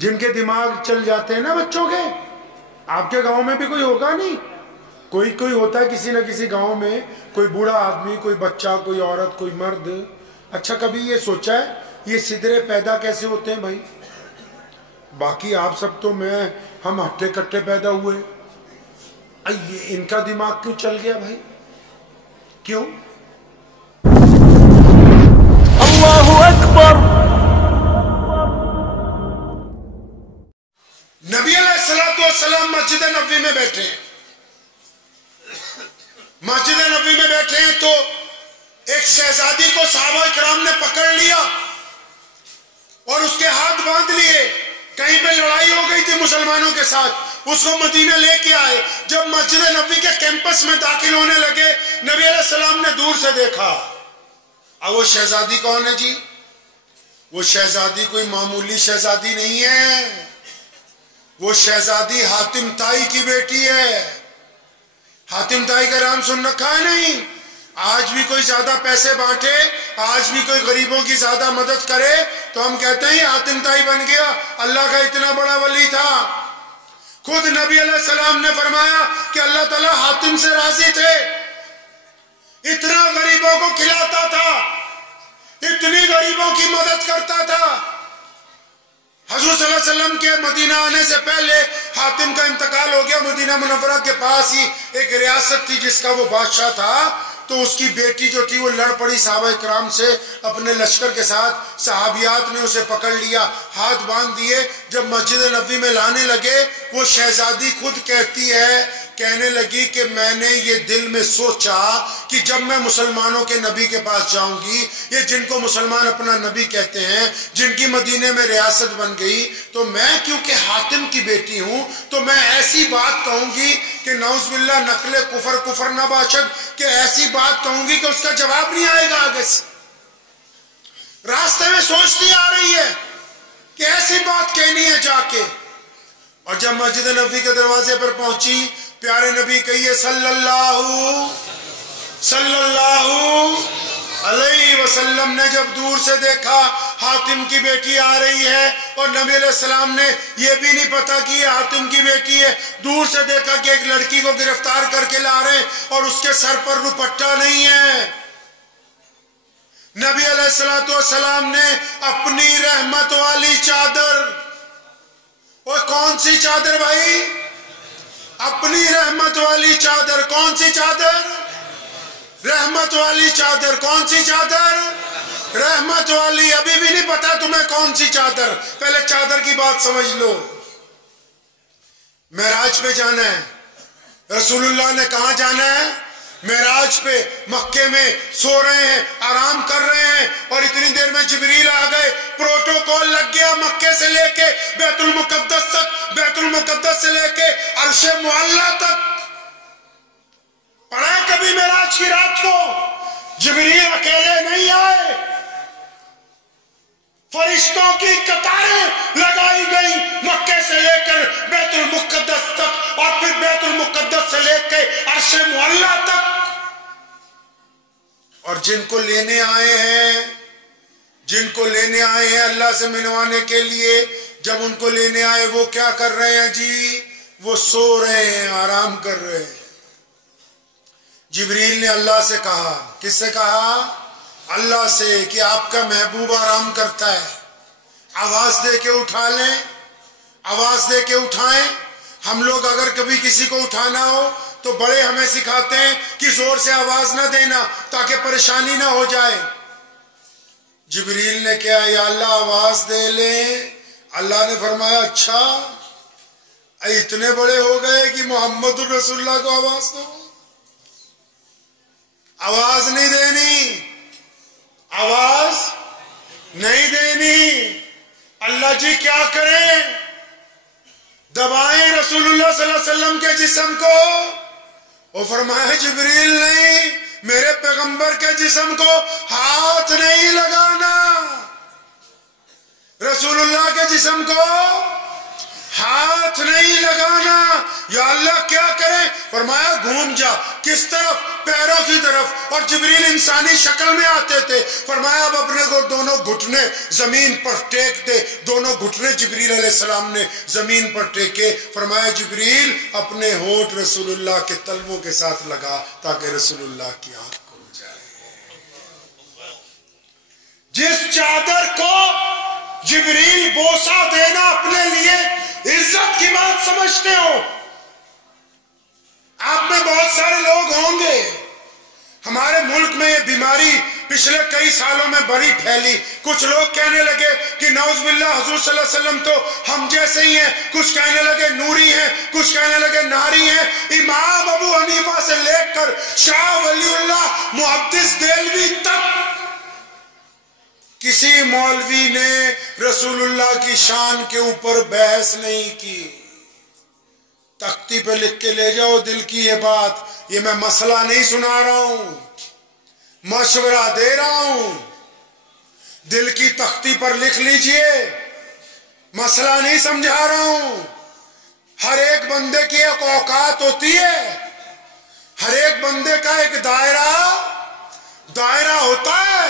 جن کے دماغ چل جاتے ہیں نا بچوں کے. آپ کے گاؤں میں بھی کوئی ہوگا نہیں, کوئی ہوتا ہے کسی نہ کسی گاؤں میں, کوئی بوڑھا آدمی, کوئی بچہ, کوئی عورت, کوئی مرد. اچھا کبھی یہ سوچا ہے یہ سدرے پیدا کیسے ہوتے ہیں بھائی؟ باقی آپ سب تو ہم ہٹے کٹے پیدا ہوئے, یہ ان کا دماغ کیوں چل گیا بھائی؟ کیوں؟ اللہ اکبر. نبی علیہ السلام مسجد نبوی میں بیٹھے ہیں. مسجد نبوی میں بیٹھے ہیں تو ایک شہزادی کو صحابہ کرام نے پکڑ لیا اور اس کے ہاتھ باندھ لیے. کہیں پہ لڑائی ہو گئی تھی مسلمانوں کے ساتھ, اس کو مدینہ لے کے آئے. جب مسجد نبوی کے کیمپس میں داخل ہونے لگے, نبی علیہ السلام نے دور سے دیکھا. اب وہ شہزادی کون ہے جی؟ وہ شہزادی کوئی معمولی شہزادی نہیں ہے, وہ شہزادی حاتم طائی کی بیٹی ہے. حاتم طائی کا نام سن رکھا ہے نہیں؟ آج بھی کوئی زیادہ پیسے بانٹے, آج بھی کوئی غریبوں کی زیادہ مدد کرے تو ہم کہتے ہیں حاتم طائی بن گیا, اللہ کا اتنا بڑا ولی تھا. خود نبی علیہ السلام نے فرمایا کہ اللہ تعالیٰ حاتم سے راضی تھے, اتنا غریبوں کو کھلاتا تھا, اتنی غریبوں کی مدد کرتا تھا. حضور صلی اللہ علیہ وسلم کے مدینہ آنے سے پہلے حاتم کا انتقال ہو گیا. مدینہ منورہ کے پاس ہی ایک ریاست تھی جس کا وہ بادشاہ تھا, تو اس کی بیٹی جو تھی وہ لڑ پڑی صحابہ کرام سے اپنے لشکر کے ساتھ. صحابیات نے اسے پکڑ لیا, ہاتھ باندھ دیے. جب مسجد نبوی میں لانے لگے, وہ شہزادی خود کہنے لگی کہ میں نے یہ دل میں سوچا کہ جب میں مسلمانوں کے نبی کے پاس جاؤں گی, یہ جن کو مسلمان اپنا نبی کہتے ہیں, جن کی مدینے میں ریاست بن گئی, تو میں کیونکہ حاتم کی بیٹی ہوں تو میں ایسی بات کہوں گی کہ نعوذ باللہ نقل کفر نہ باشد, کہ ایسی بات کہوں گی کہ اس کا جواب نہیں آئے گا آگے سے. راستے میں سوچتی آ رہی ہے کہ ایسی بات کہنی ہے جا کے. اور جب مسجد نبوی کے دروازے پر پہنچی, پیارے نبی کہیے صلی اللہ علیہ وسلم نے جب دور سے دیکھا حاتم کی بیٹی آ رہی ہے, اور نبی علیہ السلام نے یہ بھی نہیں پتا کہ یہ حاتم کی بیٹی ہے, دور سے دیکھا کہ ایک لڑکی کو گرفتار کر کے لا رہے ہیں اور اس کے سر پر دوپٹہ نہیں ہے. نبی علیہ السلام نے اپنی رحمت والی چادر, اور کون سی چادر بھائی؟ اپنی رحمت والی چادر. کون سی چادر؟ رحمت والی چادر. کون سی چادر؟ رحمت والی. ابھی بھی نہیں پتا تمہیں کون سی چادر, پہلے چادر کی بات سمجھ لو. معراج پہ جانا ہے, رسول اللہ نے کہاں جانا ہے؟ معراج پہ. مکے میں سو رہے ہیں, آرام کر رہے ہیں, اور اتنی دیر میں جبریل آ گئے. پروٹوکول لگ گیا مکے سے لے کے بیت المقدس تک, بیت المقدس سے لے کے عرش معلی تک. پڑھا کبھی معراج کی رات کو جبریل اکیلے نہیں آئے, فرشتوں کی قطاریں لگائی گئی مکے سے لے کر بیت المقدس تک, اور پھر بیت المقدس سے لے کے عرش معلی تک. اور جن کو لینے آئے ہیں اللہ سے ملوانے کے لیے, جب ان کو لینے آئے وہ کیا کر رہے ہیں جی؟ وہ سو رہے ہیں, آرام کر رہے ہیں. جبریل نے اللہ سے کہا, کس سے کہا؟ اللہ سے, کہ آپ کا محبوب آرام کرتا ہے, آواز دے کے اٹھا لیں, آواز دے کے اٹھائیں. ہم لوگ اگر کبھی کسی کو اٹھانا ہو تو بڑے ہمیں سکھاتے ہیں کہ زور سے آواز نہ دینا تاکہ پریشانی نہ ہو جائے. جبریل نے کہا یا اللہ آواز دے لیں. اللہ نے فرمایا اچھا اتنے بڑے ہو گئے کہ محمد الرسول اللہ کو آواز دو. آواز نہیں دینی, آواز نہیں دینی. اللہ جی کیا کریں؟ دبائیں رسول اللہ صلی اللہ علیہ وسلم کے جسم کو. وہ فرمایا جبریل نہیں, میرے پیغمبر کے جسم کو ہاتھ نہیں لگانا, رسول اللہ کے جسم کو ہاتھ ہاتھ نہیں لگانا۔ یا اللہ کیا کریں؟ فرمایا گھوم جا۔ کس طرف؟ پیروں کی طرف۔ اور جبریل انسانی شکل میں آتے تھے۔ فرمایا اب اپنے کو دونوں گھٹنے زمین پر ٹیک دے۔ دونوں گھٹنے جبریل علیہ السلام نے زمین پر ٹیکے۔ فرمایا جبریل اپنے ہونٹ رسول اللہ کے تلووں کے ساتھ لگا تاکہ رسول اللہ کی آنکھ کھل جائے۔ جس چادر کو جبریل بوسہ دینا اپنے لیے عزت کی بات سمجھتے ہو، آپ میں بہت سارے لوگ ہوں گے، ہمارے ملک میں یہ بیماری پچھلے کئی سالوں میں بڑی پھیلی۔ کچھ لوگ کہنے لگے کہ نعوذ باللہ حضور صلی اللہ علیہ وسلم تو ہم جیسے ہی ہیں، کچھ کہنے لگے نوری ہیں، کچھ کہنے لگے ناری ہیں۔ امام ابو حنیفہ سے لے کر شاہ ولی اللہ محدث دہلوی تک کسی مولوی نے رسول اللہ کی شان کے اوپر بحث نہیں کی۔ تختی پہ لکھ کے لے جاؤ دل کی یہ بات، یہ میں مسئلہ نہیں سنا رہا ہوں، مشورہ دے رہا ہوں۔ دل کی تختی پر لکھ لیجئے، مسئلہ نہیں سمجھا رہا ہوں۔ ہر ایک بندے کی ایک اوقات ہوتی ہے، ہر ایک بندے کا ایک دائرہ ہوتا ہے۔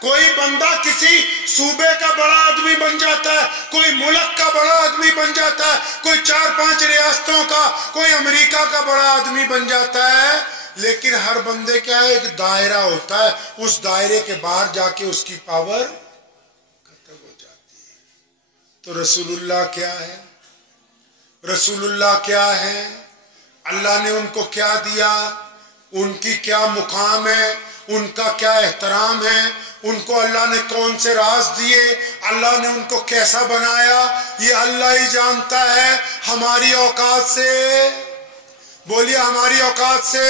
کوئی بندہ کسی صوبے کا بڑا آدمی بن جاتا ہے، کوئی ملک کا بڑا آدمی بن جاتا ہے، کوئی 4-5 ریاستوں کا، کوئی امریکہ کا بڑا آدمی بن جاتا ہے، لیکن ہر بندے کا ایک دائرہ ہوتا ہے، اس دائرے کے باہر جا کے اس کی پاور ختم ہو جاتی ہے۔ تو رسول اللہ کیا ہے؟ رسول اللہ کیا ہے؟ اللہ نے ان کو کیا دیا؟ ان کی کیا مقام ہے؟ ان کا کیا احترام ہے؟ ان کو اللہ نے کون سے راز دیے؟ اللہ نے ان کو کیسا بنایا؟ یہ اللہ ہی جانتا ہے۔ ہماری اوقات سے بولیے، ہماری اوقات سے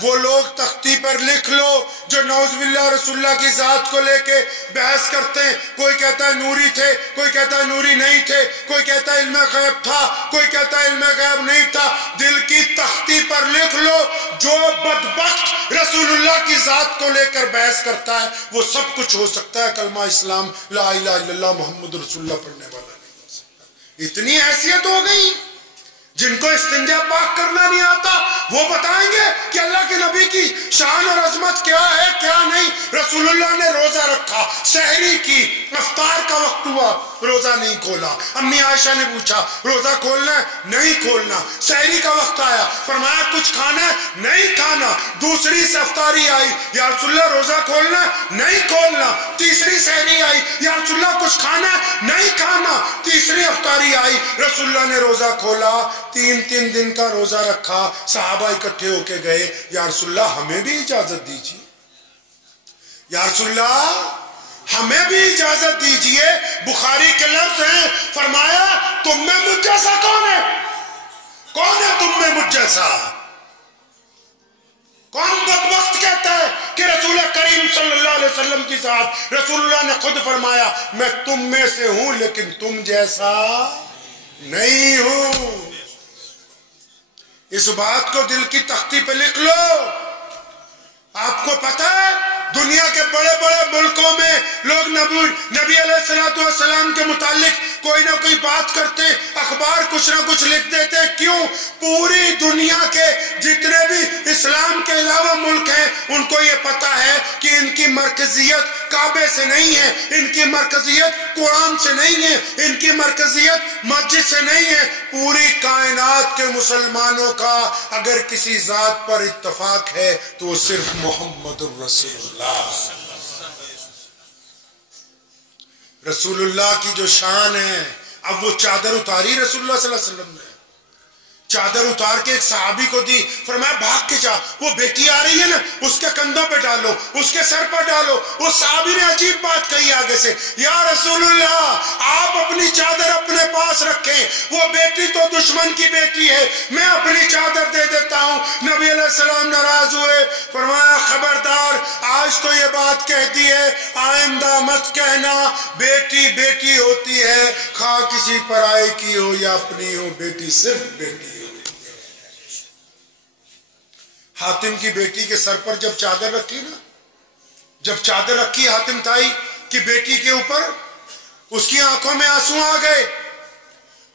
وہ لوگ تختی پر لکھ لو جو نعوذ باللہ رسول اللہ کی ذات کو لے کے بحث کرتے ہیں۔ کوئی کہتا ہے نوری تھے، کوئی کہتا ہے نوری نہیں تھے، کوئی کہتا ہے علم غیب تھا، کوئی کہتا ہے علم غیب نہیں تھا۔ دل کی تختی پر لکھ لو جو بدبخت رسول اللہ کی ذات کو لے کر بحث کرتا ہے وہ سب کچھ ہو سکتا ہے، کلمہ اسلام لا الہ الا اللہ محمد رسول اللہ پڑھنے والا نہیں ہو سکتا۔ اتنی حیثیت ہو گئی۔ جن کو استنجا پاک کرنا نہیں آتا وہ بتائیں گے کہ اللہ کے نبی کی شان اور عظمت کیا ہے کیا نہیں۔ رسول اللہ نے روزہ رکھا، سحری کی، افطار کا وقت ہوا، روزہ نہیں کھولا۔ امی عائشہ نے پوچھا روزہ کھولنا ہے؟ نہیں کھولنا۔ سحری کا وقت آیا، فرمایا کچھ کھانا ہے؟ نہیں کھانا۔ دوسری سے افطاری آئی، یا رسول اللہ روزہ کھولنا ہے؟ نہیں کھولنا۔ تیسری سحری آئی، یا رسول اللہ کچھ کھانا ہے؟ نہیں کھانا۔ تیسری افطاری آئی، رسول اللہ نے روزہ کھولا، 3 دن کا روزہ رکھا۔ صحابہ اکٹھے ہو کے گئے، یا رسول اللہ ہمیں بھی اجازت دیجیے، یا رسول اللہ ہمیں بھی اجازت دیجیے۔ بخاری کے لفظ ہیں، فرمایا تم میں مجھ جیسا کون ہے؟ کون ہے تم میں مجھ جیسا؟ کون بدبخت کہتا ہے کہ رسول کریم صلی اللہ علیہ وسلم کی ذات؟ رسول اللہ نے خود فرمایا میں تم میں سے ہوں لیکن تم جیسا نہیں ہوں۔ اس بات کو دل کی تختی پہ لکھ لو۔ آپ کو پتہ ہے دنیا کے بڑے بڑے ملکوں میں لوگ نبی علیہ السلام کے متعلق کوئی نہ کوئی بات کرتے، اخبار کچھ نہ کچھ لکھ دیتے۔ کیوں؟ پوری دنیا کے جتنے بھی اسلام کے علاوہ ملک ہیں ان کو یہ پتہ ہے کہ ان کی مرکزیت کعبے سے نہیں ہے، ان کی مرکزیت قرآن سے نہیں ہے، ان کی مرکزیت مسجد سے نہیں ہے۔ پوری کائنات کے مسلمانوں کا اگر کسی ذات پر اتفاق ہے تو وہ صرف محمد الرسول اللہ۔ رسول اللہ کی جو شان ہے، اب وہ چادر اتاری رسول اللہ صلی اللہ علیہ وسلم نے، چادر اتار کے ایک صحابی کو دی، فرمایا بھاگ کے جا، وہ بیٹی آ رہی ہے نا اس کے کندھوں پہ ڈالو، اس کے سر پر ڈالو۔ اس صحابی نے عجیب بات کہی آگے سے، یا رسول اللہ آپ اپنی چادر اپنے پاس رکھیں، وہ بیٹی تو دشمن کی بیٹی ہے، میں اپنی چادر دے دیتا ہوں۔ نبی علیہ السلام ناراض ہوئے، فرمایا خبردار آج تو یہ بات کہہ دی ہے، آئندہ مت کہنا۔ بیٹی بیٹی ہوتی ہے، خواہ کسی پرائے کی ہو یا اپنی ہو، بیٹی صرف بیٹی۔ حاتم کی بیٹی کے سر پر جب چادر رکھی نا، جب چادر رکھی حاتم تائی کی بیٹی کے اوپر، اس کی آنکھوں میں آنسو آ گئے۔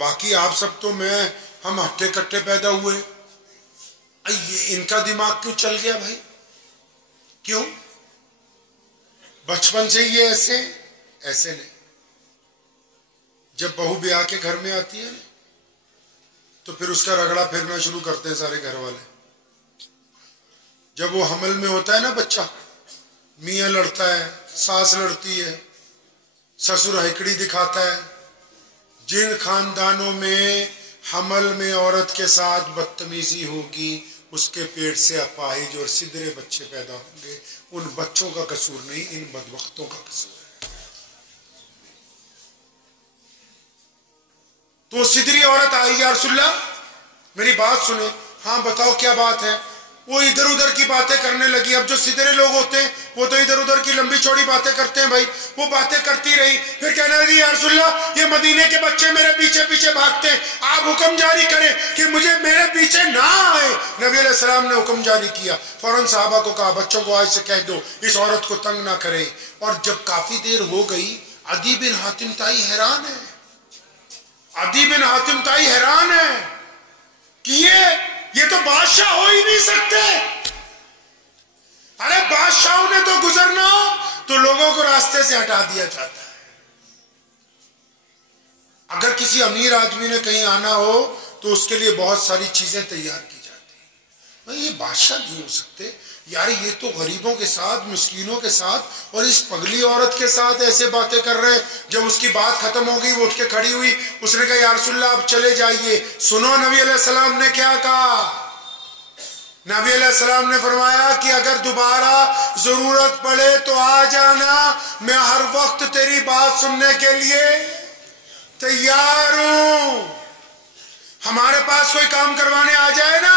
باقی آپ سب تو ہم ہٹے کٹے پیدا ہوئے. یہ ان کا دماغ کیوں چل گیا بھائی؟ کیوں؟ بچپن سے یہ ایسے نہیں. جب بہو بیاہ کے گھر میں آتی ہے نا تو پھر اس کا رگڑا پھرنا شروع کرتے ہیں سارے گھر والے. جب وہ حمل میں ہوتا ہے نا بچہ، میاں لڑتا ہے، ساس لڑتی ہے، سسر ہکڑی دکھاتا ہے. جن خاندانوں میں حمل میں عورت کے ساتھ بدتمیزی ہوگی اس کے پیٹ سے اپاہج اور سدرے بچے پیدا ہوں گے. ان بچوں کا قصور نہیں، ان بدبختوں کا قصور ہے. تو سدری عورت آئی، یا رسول اللہ میری بات سنیں. ہاں بتاؤ کیا بات ہے؟ وہ ادھر ادھر کی باتیں کرنے لگی. اب جو سدرے لوگ ہوتے ہیں وہ تو ادھر ادھر کی لمبی چوڑی باتیں کرتے ہیں بھائی. وہ باتیں کرتی رہی، پھر کہنے لگی یا رسول اللہ یہ مدینے کے بچے میرے پیچھے پیچھے بھاگتے ہیں، آپ حکم جاری کریں کہ مجھے میرے پیچھے نہ آئے. نبی علیہ السلام نے حکم جاری کیا، فوراً صحابہ کو کہا بچوں کو آج سے کہہ دو اس عورت کو تنگ نہ کرے. اور جب کافی دیر ہو گئی، عدی بن حاتم تائی حیران ہے. عدی بن حاتم تائی حیران ہے کہ یہ تو بادشاہ ہو ہی نہیں سکتے. ارے بادشاہوں نے تو گزرنا ہو تو لوگوں کو راستے سے ہٹا دیا جاتا ہے. اگر کسی امیر آدمی نے کہیں آنا ہو تو اس کے لیے بہت ساری چیزیں تیار کی جاتی ہیں. یہ بادشاہ نہیں ہو سکتے یار. یہ تو غریبوں کے ساتھ، مسکینوں کے ساتھ اور اس پگلی عورت کے ساتھ ایسے باتیں کر رہے. جب اس کی بات ختم ہو گئی وہ اٹھ کے کھڑی ہوئی. اس نے کہا یا رسول اللہ آپ چلے جائیے. سنو نبی علیہ السلام نے کیا کہا. نبی علیہ السلام نے فرمایا کہ اگر دوبارہ ضرورت پڑے تو آ جانا، میں ہر وقت تیری بات سننے کے لیے تیار ہوں. ہمارے پاس کوئی کام کروانے آ جائے نا،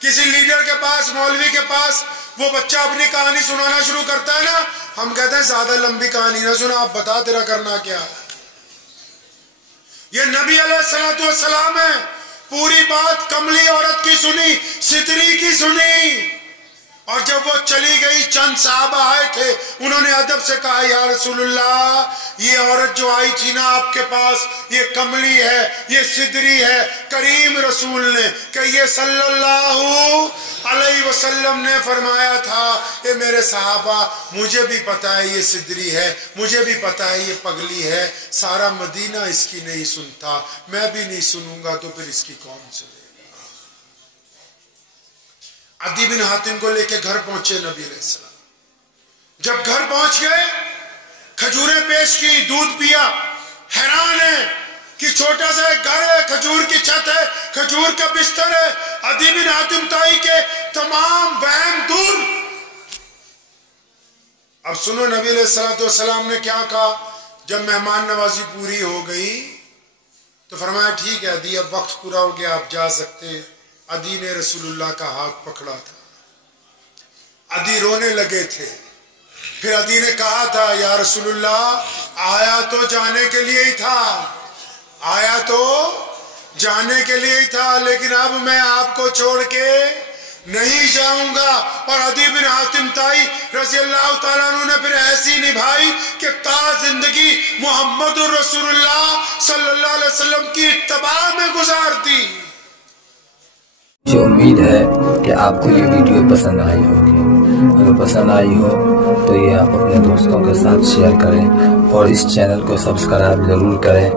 کسی لیڈر کے پاس، مولوی کے پاس، وہ بچہ اپنی کہانی سنانا شروع کرتا ہے نا، ہم کہتے ہیں زیادہ لمبی کہانی نہ سنا، آپ بتا تیرا کرنا کیا. یہ نبی علیہ السلام ہے. پوری بات کملی عورت کی سنی، ستری کی سنی. اور جب وہ چلی گئی چند صحابہ آئے تھے، انہوں نے ادب سے کہا یا رسول اللہ یہ عورت جو آئی تھی نا آپ کے پاس یہ کملی ہے، یہ سدری ہے. کریم رسول نے کہ یہ صلی اللہ علیہ وسلم نے فرمایا تھا کہ میرے صحابہ مجھے بھی پتا ہے یہ سدری ہے، مجھے بھی پتا ہے یہ پگلی ہے. سارا مدینہ اس کی نہیں سنتا، میں بھی نہیں سنوں گا تو پھر اس کی کون سنے. عدی بن حاتم کو لے کے گھر پہنچے نبی علیہ السلام. جب گھر پہنچ گئے، کھجوریں پیش کی، دودھ پیا. حیران ہے کہ چھوٹا سا ایک گھر ہے، کھجور کی چھت ہے، کھجور کا بستر ہے. عدی بن حاتم تائی کے تمام وہم دور. اب سنو نبی علیہ السلام نے کیا کہا. جب مہمان نوازی پوری ہو گئی تو فرمایا ٹھیک ہے عدی اب وقت پورا ہو گیا، آپ جا سکتے ہیں. عدی نے رسول اللہ کا ہاتھ پکڑا تھا. عدی رونے لگے تھے. پھر عدی نے کہا تھا یا رسول اللہ آیا تو جانے کے لیے ہی تھا، آیا تو جانے کے لیے ہی تھا، لیکن اب میں آپ کو چھوڑ کے نہیں جاؤں گا. اور عدی بن حاتم تائی رضی اللہ تعالیٰ عنہ نے پھر ایسی نبھائی کہ تا زندگی محمد رسول اللہ صلی اللہ علیہ وسلم کی اتباع میں گزار دی. مجھے امید ہے کہ آپ کو یہ ویڈیو پسند آئی ہوگی. اگر پسند آئی ہو تو یہ آپ اپنے دوستوں کے ساتھ شیئر کریں اور اس چینل کو سبسکرائب ضرور کریں.